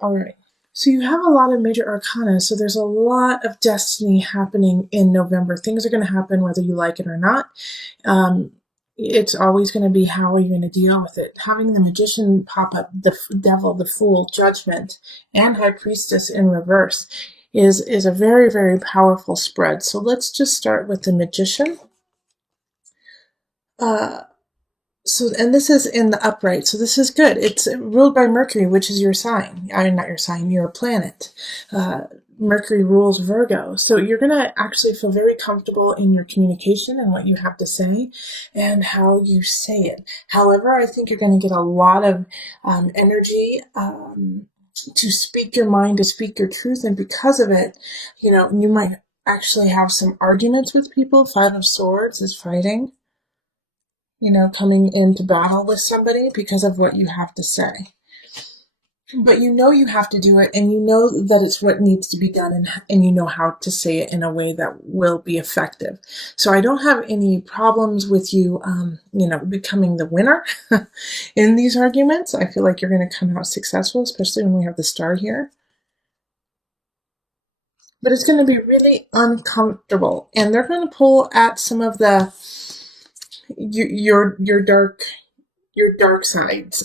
All right. So you have a lot of major arcana, so there's a lot of destiny happening in November. Things are going to happen whether you like it or not. It's always going to be how are you going to deal with it. Having the Magician pop up, the Devil, the Fool, Judgment, and High Priestess in reverse is a very, very powerful spread. So let's just start with the Magician. And this is in the upright, so this is good. It's ruled by Mercury, which is your sign. I mean, not your sign, your planet. Mercury rules Virgo. So you're going to actually feel very comfortable in your communication and what you have to say and how you say it. However, I think you're going to get a lot of energy to speak your mind, to speak your truth. And because of it, you might actually have some arguments with people. Five of Swords is fighting. Coming into battle with somebody because of what you have to say. But you have to do it, and you know that it's what needs to be done, and you know how to say it in a way that will be effective. So I don't have any problems with you, becoming the winner in these arguments. I feel like you're going to come out successful, especially when we have the star here. But it's going to be really uncomfortable, and they're going to pull at some of the your dark sides,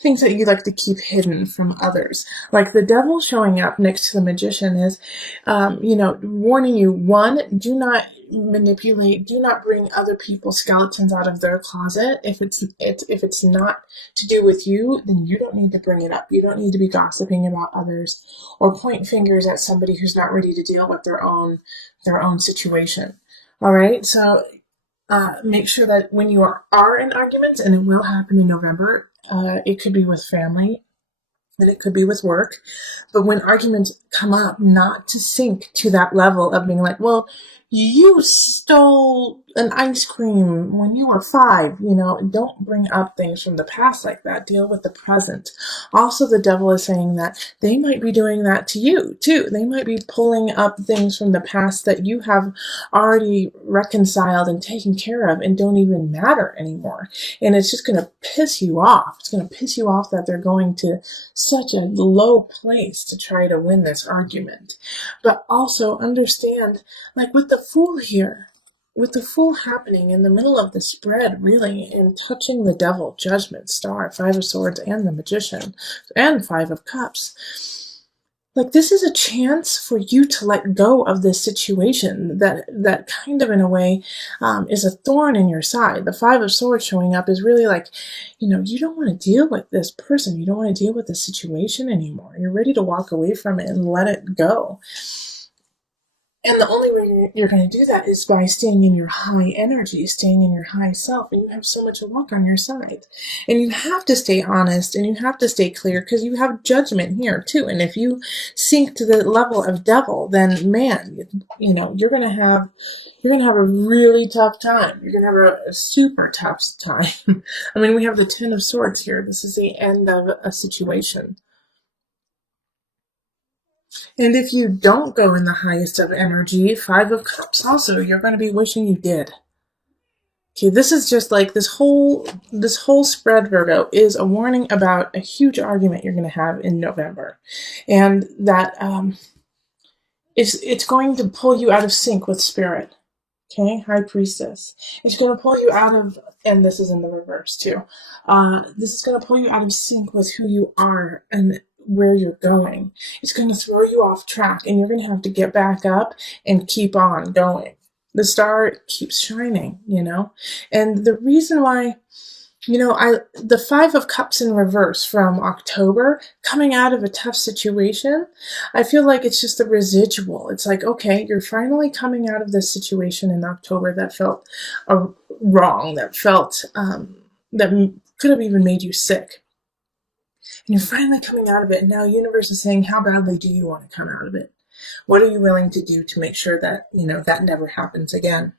things that you like to keep hidden from others. Like the Devil showing up next to the Magician is, warning you, one, do not manipulate, do not bring other people's skeletons out of their closet. If it's not to do with you, then you don't need to bring it up. You don't need to be gossiping about others or point fingers at somebody who's not ready to deal with their own situation. All right, so make sure that when you are in arguments, and it will happen in November, it could be with family and it could be with work, but when arguments come up, not to sink to that level of being like, well, you stole an ice cream when you were 5, don't bring up things from the past like that. Deal with the present. Also, the Devil is saying that they might be doing that to you too. They might be pulling up things from the past that you have already reconciled and taken care of and don't even matter anymore. And it's just going to piss you off. It's going to piss you off that they're going to such a low place to try to win this argument. But also understand, like with the Fool here, with the Fool happening in the middle of the spread, really, and touching the Devil, Judgment, Star, Five of Swords, and the Magician, and Five of Cups. Like, this is a chance for you to let go of this situation that kind of, in a way, is a thorn in your side. The Five of Swords showing up is really like, you don't want to deal with this person. You don't want to deal with this situation anymore. You're ready to walk away from it and let it go. And the only way you're going to do that is by staying in your high energy, staying in your high self, and you have so much luck on your side. And you have to stay honest, and you have to stay clear, because you have Judgment here too. And if you sink to the level of Devil, then man, you're going to have a really tough time. You're going to have a super tough time. I mean, we have the Ten of Swords here. This is the end of a situation. And if you don't go in the highest of energy, Five of Cups also, you're going to be wishing you did. Okay, this is just like this whole spread, Virgo, is a warning about a huge argument you're going to have in November. And that it's going to pull you out of sync with spirit. Okay, High Priestess. It's going to pull you out of, and this is in the reverse too, this is going to pull you out of sync with who you are and where you're going. It's going to throw you off track, and you're going to have to get back up and keep on going. The star keeps shining, and the reason why, the Five of Cups in reverse from October, coming out of a tough situation, I feel like it's just a residual. It's like, okay, you're finally coming out of this situation in October that felt wrong, that felt, that could have even made you sick. And you're finally coming out of it, and now universe is saying, how badly do you want to come out of it? What are you willing to do to make sure that, that never happens again?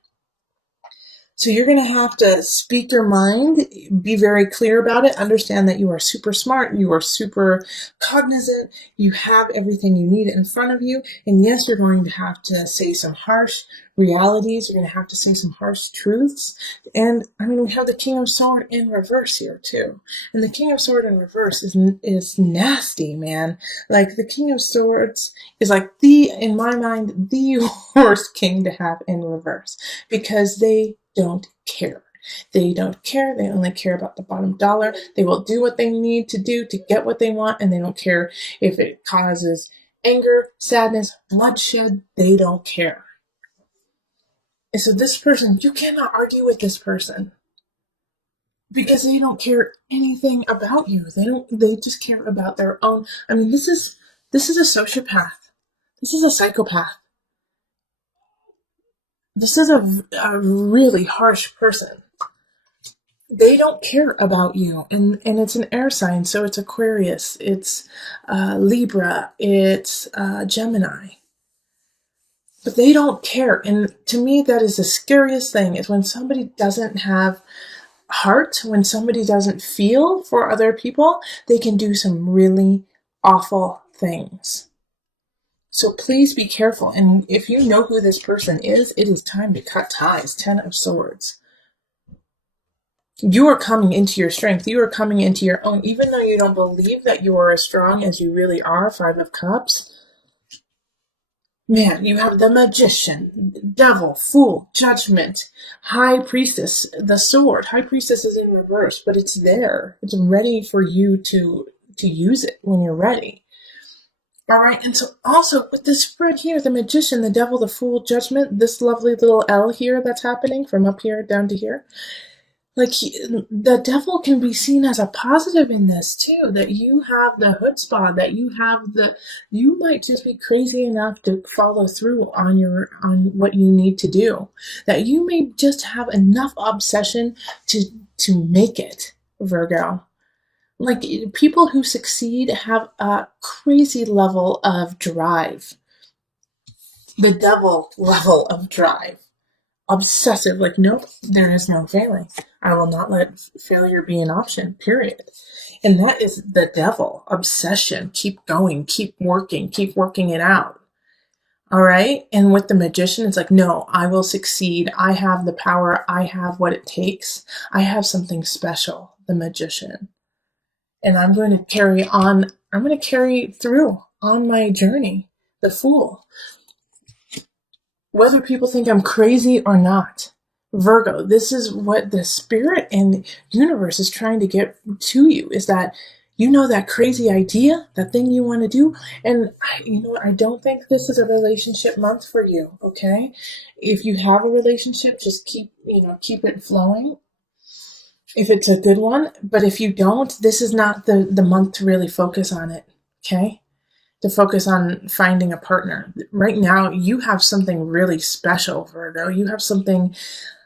So you're going to have to speak your mind, be very clear about it, understand that you are super smart, you are super cognizant, you have everything you need in front of you. And yes, you're going to have to say some harsh realities. You're going to have to say some harsh truths. And I mean, we have the King of Sword in reverse here too. And the King of Sword in reverse is nasty, man. Like the King of Swords is like in my mind, the worst king to have in reverse because they don't care. They don't care. They only care about the bottom dollar. They will do what they need to do to get what they want, and they don't care if it causes anger, sadness, bloodshed. They don't care. And so this person, you cannot argue with this person because they don't care anything about you. They just care about their own. I mean, this is a sociopath. This is a psychopath. This is a really harsh person. They don't care about you, and it's an air sign, so it's Aquarius, it's Libra, it's Gemini, but they don't care. And to me, that is the scariest thing, is when somebody doesn't have heart, when somebody doesn't feel for other people, they can do some really awful things. So please be careful, and if you know who this person is, it is time to cut ties. 10 of Swords. You are coming into your strength. You are coming into your own, even though you don't believe that you are as strong as you really are. 5 of Cups. Man, you have the Magician, Devil, Fool, Judgment, High Priestess, the Sword. High Priestess is in reverse, but it's there. It's ready for you to use it when you're ready. All right, and so also with this spread here, the Magician, the Devil, the Fool, Judgment, this lovely little L here that's happening from up here down to here. Like, the devil can be seen as a positive in this too, that you have the chutzpah, that you might just be crazy enough to follow through on what you need to do, that you may just have enough obsession to make it, Virgo. Like, people who succeed have a crazy level of drive, the devil level of drive. Obsessive, like, nope, there is no failing. I will not let failure be an option, period. And that is the devil. Obsession. Keep going, keep working it out. All right? And with the Magician, it's like, no, I will succeed. I have the power. I have what it takes. I have something special, the Magician. And I'm going to carry through on my journey, the Fool. Whether people think I'm crazy or not. Virgo, this is what the spirit and universe is trying to get to you, is that you know that crazy idea, that thing you want to do. And I don't think this is a relationship month for you, okay? If you have a relationship, just keep it flowing if it's a good one. But if you don't, this is not the month to really focus on it, okay? To focus on finding a partner. Right now, you have something really special, Virgo. You have something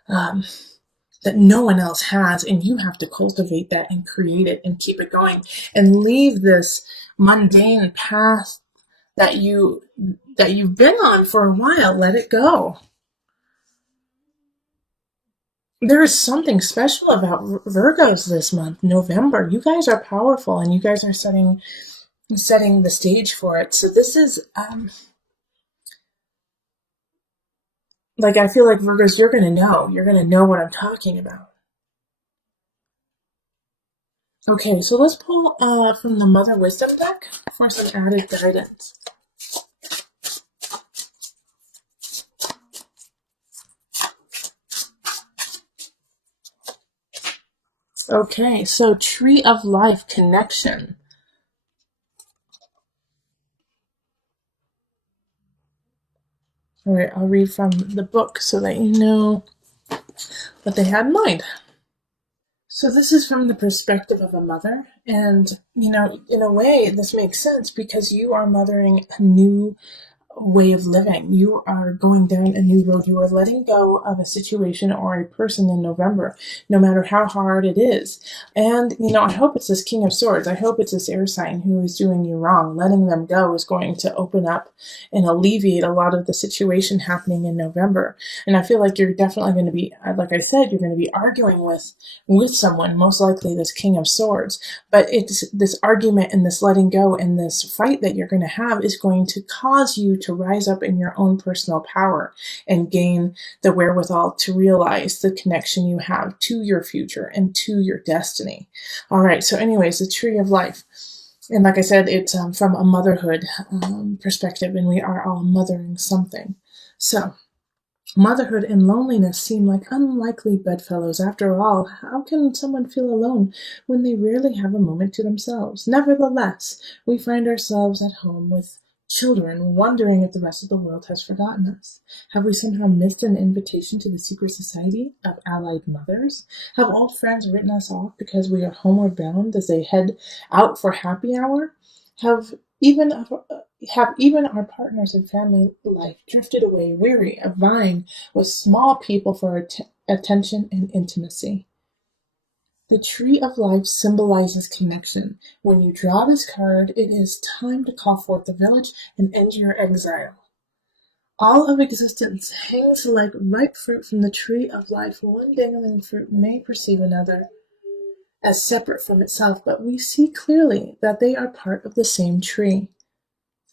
that no one else has, and you have to cultivate that and create it and keep it going and leave this mundane path that you've been on for a while. Let it go. There is something special about Virgos this month, November. You guys are powerful, and you guys are setting the stage for it. So this is like, I feel like, Virgos, you're going to know what I'm talking about. Okay, so let's pull from the Mother Wisdom deck for some added guidance. Okay, so Tree of Life connection. All right, I'll read from the book so that you know what they had in mind. So this is from the perspective of a mother, and in a way this makes sense because you are mothering a new way of living. You are going down a new road. You are letting go of a situation or a person in November, no matter how hard it is. And, I hope it's this King of Swords. I hope it's this air sign who is doing you wrong. Letting them go is going to open up and alleviate a lot of the situation happening in November. And I feel like you're definitely going to be, like I said, you're going to be arguing with someone, most likely this King of Swords. But it's this argument and this letting go and this fight that you're going to have is going to cause you to rise up in your own personal power and gain the wherewithal to realize the connection you have to your future and to your destiny. All right. So anyways, the Tree of Life. And like I said, it's from a motherhood perspective, and we are all mothering something. So motherhood and loneliness seem like unlikely bedfellows. After all, how can someone feel alone when they rarely have a moment to themselves? Nevertheless, we find ourselves at home with children, wondering if the rest of the world has forgotten us. Have we somehow missed an invitation to the secret society of allied mothers? Have old friends written us off because we are homeward bound as they head out for happy hour? Have even our partners in family life drifted away, weary of vying with small people for attention and intimacy? The Tree of Life symbolizes connection. When you draw this card, it is time to call forth the village and end your exile. All of existence hangs like ripe fruit from the Tree of Life. One dangling fruit may perceive another as separate from itself, but we see clearly that they are part of the same tree,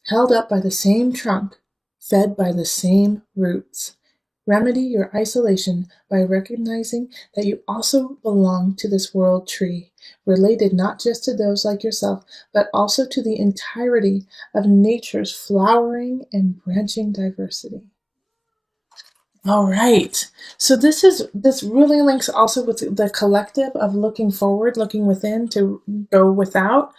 held up by the same trunk, fed by the same roots. Remedy your isolation by recognizing that you also belong to this world tree, related not just to those like yourself, but also to the entirety of nature's flowering and branching diversity. All right. So this really links also with the collective of looking forward, looking within to go without,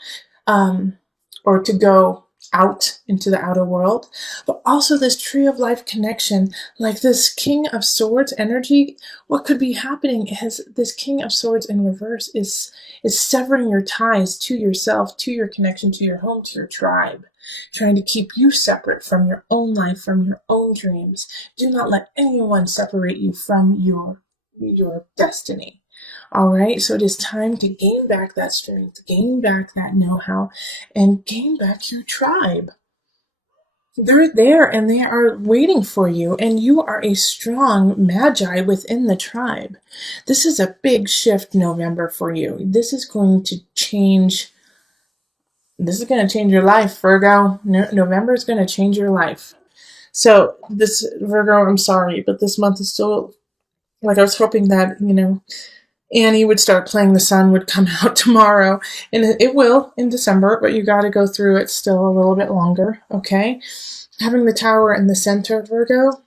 or to go out into the outer world, but also this Tree of Life connection, like this King of Swords energy. What could be happening is this King of Swords in reverse is severing your ties to yourself, to your connection, to your home, to your tribe, trying to keep you separate from your own life, from your own dreams. Do not let anyone separate you from your destiny. All right, so it is time to gain back that strength, gain back that know-how, and gain back your tribe. They're there and they are waiting for you, and you are a strong magi within the tribe. This is a big shift November for you. This is going to change your life, Virgo. November is going to change your life. So this, Virgo, I'm sorry, but this month is still, like, I was hoping that, Annie would start playing The Sun would come out tomorrow, and it will in December, but you got to go through it still a little bit longer, okay? Having the Tower in the center, Virgo,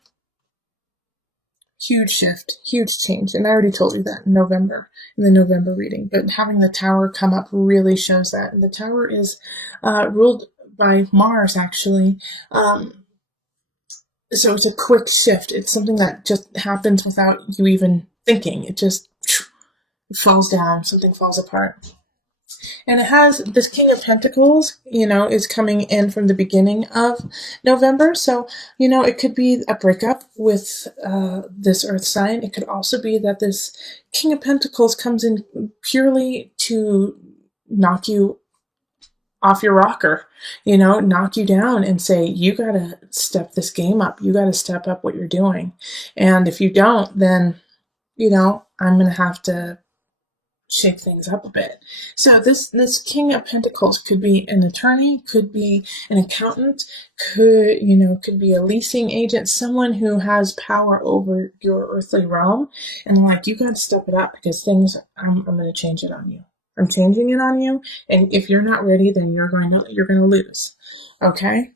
huge shift, huge change, and I already told you that in the November reading, but having the Tower come up really shows that. And the Tower is ruled by Mars, actually, so it's a quick shift. It's something that just happens without you even thinking. It just falls down, something falls apart. And it has this King of Pentacles, is coming in from the beginning of November. So, it could be a breakup with this earth sign. It could also be that this King of Pentacles comes in purely to knock you off your rocker, knock you down and say, you got to step this game up. You got to step up what you're doing. And if you don't, then, I'm going to have to shake things up a bit. So this King of Pentacles could be an attorney, could be an accountant, could be a leasing agent, someone who has power over your earthly realm, and you got to step it up because I'm going to change it on you. I'm changing it on you, and if you're not ready, then you're going to lose. Okay?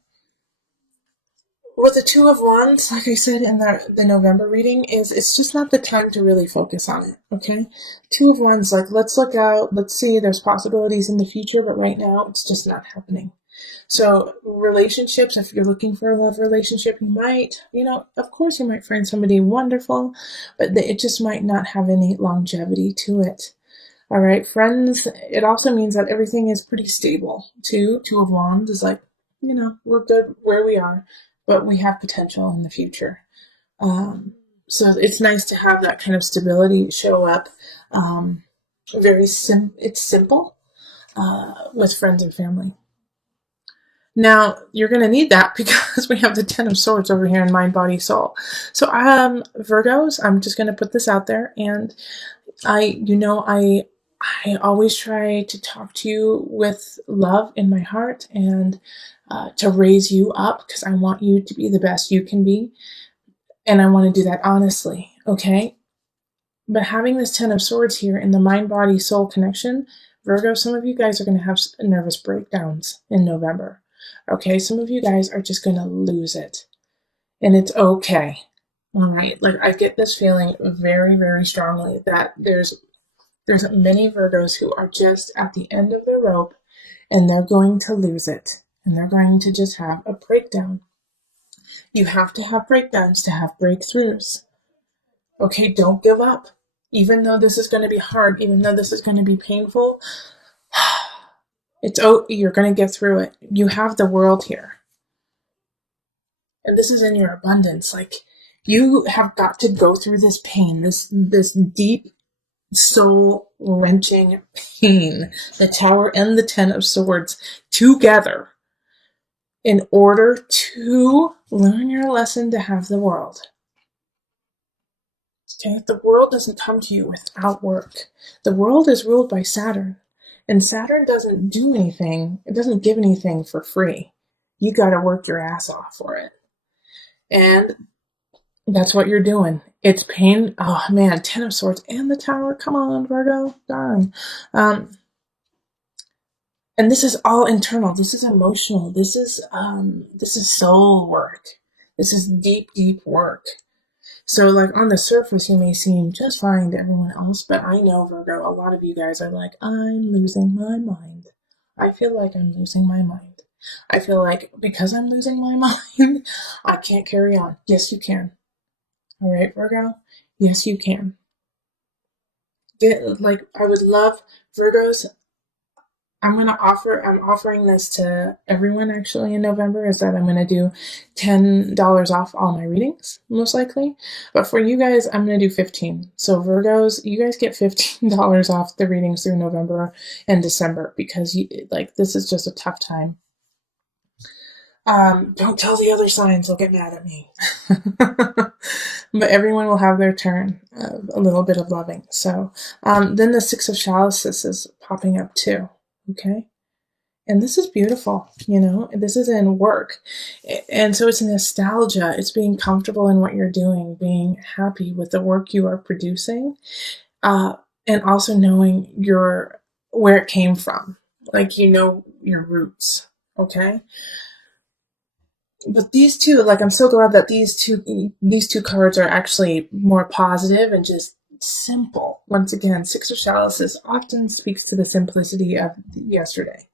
With the Two of Wands, like I said in the November reading, it's just not the time to really focus on it, okay? Two of Wands, let's look out, let's see, there's possibilities in the future, but right now, it's just not happening. So relationships, if you're looking for a love relationship, you might, of course you might find somebody wonderful, but it just might not have any longevity to it. All right, friends, it also means that everything is pretty stable, too. Two of Wands is we're good where we are. but we have potential in the future. So it's nice to have that kind of stability show up. It's simple with friends and family. Now, you're going to need that because we have the Ten of Swords over here in mind, body, soul. So, Virgos, I'm just going to put this out there. And I always try to talk to you with love in my heart and to raise you up because I want you to be the best you can be. And I want to do that honestly, okay? But having this Ten of Swords here in the mind, body, soul connection, Virgo, some of you guys are going to have nervous breakdowns in November. Okay, some of you guys are just going to lose it. And it's okay. All right, like I get this feeling very, very strongly that there's many Virgos who are just at the end of the rope and they're going to lose it. And they're going to just have a breakdown. You have to have breakdowns to have breakthroughs. Okay, don't give up. Even though this is going to be hard, even though this is going to be painful, you're going to get through it. You have the world here. And this is in your abundance. Like, you have got to go through this pain, this deep, soul-wrenching pain, the Tower and the Ten of Swords together in order to learn your lesson to have the world. Okay, the world doesn't come to you without work. The world is ruled by Saturn, and Saturn doesn't do anything. It doesn't give anything for free. You got to work your ass off for it. And that's what you're doing. It's pain. Oh man, Ten of Swords and the Tower. Come on, Virgo. Darn. And this is all internal. This is emotional. This is soul work. This is deep, deep work. So, like, on the surface, you may seem just fine to everyone else, but I know, Virgo, a lot of you guys are like, I'm losing my mind. I feel like I'm losing my mind. I feel like because I'm losing my mind, I can't carry on. Yes, you can. All right, Virgo? Yes, you can. I would love Virgos. I'm offering this to everyone actually in November, is that I'm going to do $10 off all my readings, most likely. But for you guys, I'm going to do 15. So Virgos, you guys get $15 off the readings through November and December because this is just a tough time. Don't tell the other signs, they'll get mad at me. But everyone will have their turn of a little bit of loving. So then the Six of Chalices is popping up too. Okay. And this is beautiful, this is in work. And so it's nostalgia. It's being comfortable in what you're doing, being happy with the work you are producing, and also knowing where it came from. Like, your roots. Okay. But these two, I'm so glad that these two cards are actually more positive and just simple. Once again, Six of Chalices often speaks to the simplicity of yesterday.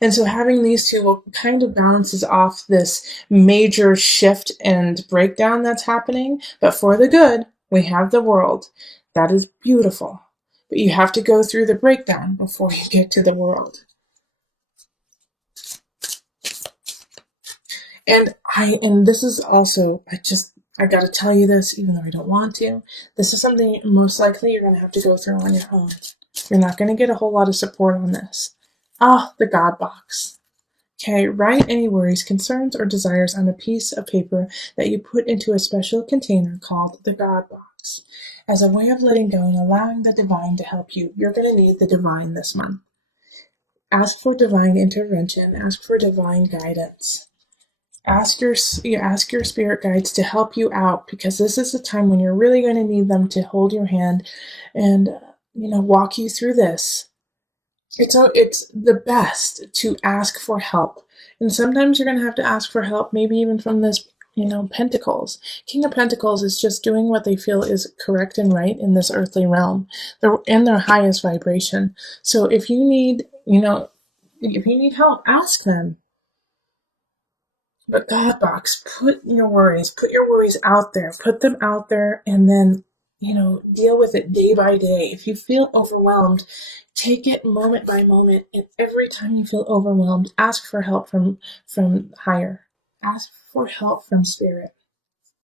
And so having these two kind of balances off this major shift and breakdown that's happening. But for the good, we have the world. That is beautiful. But you have to go through the breakdown before you get to the world. And this is also, I got to tell you this, even though I don't want to. This is something most likely you're going to have to go through on your own. You're not going to get a whole lot of support on this. The God box. Okay, write any worries, concerns, or desires on a piece of paper that you put into a special container called the God box. As a way of letting go and allowing the divine to help you, you're going to need the divine this month. Ask for divine intervention. Ask for divine guidance. Ask your spirit guides to help you out, because this is the time when you're really going to need them to hold your hand and walk you through this. It's the best to ask for help, and sometimes you're going to have to ask for help, maybe even from this Pentacles. King of Pentacles is just doing what they feel is correct and right in this earthly realm. They're in their highest vibration. So if you need help, ask them. But God box, put your worries out there, put them out there, and then, deal with it day by day. If you feel overwhelmed, take it moment by moment. And every time you feel overwhelmed, ask for help from higher. ask for help from spirit.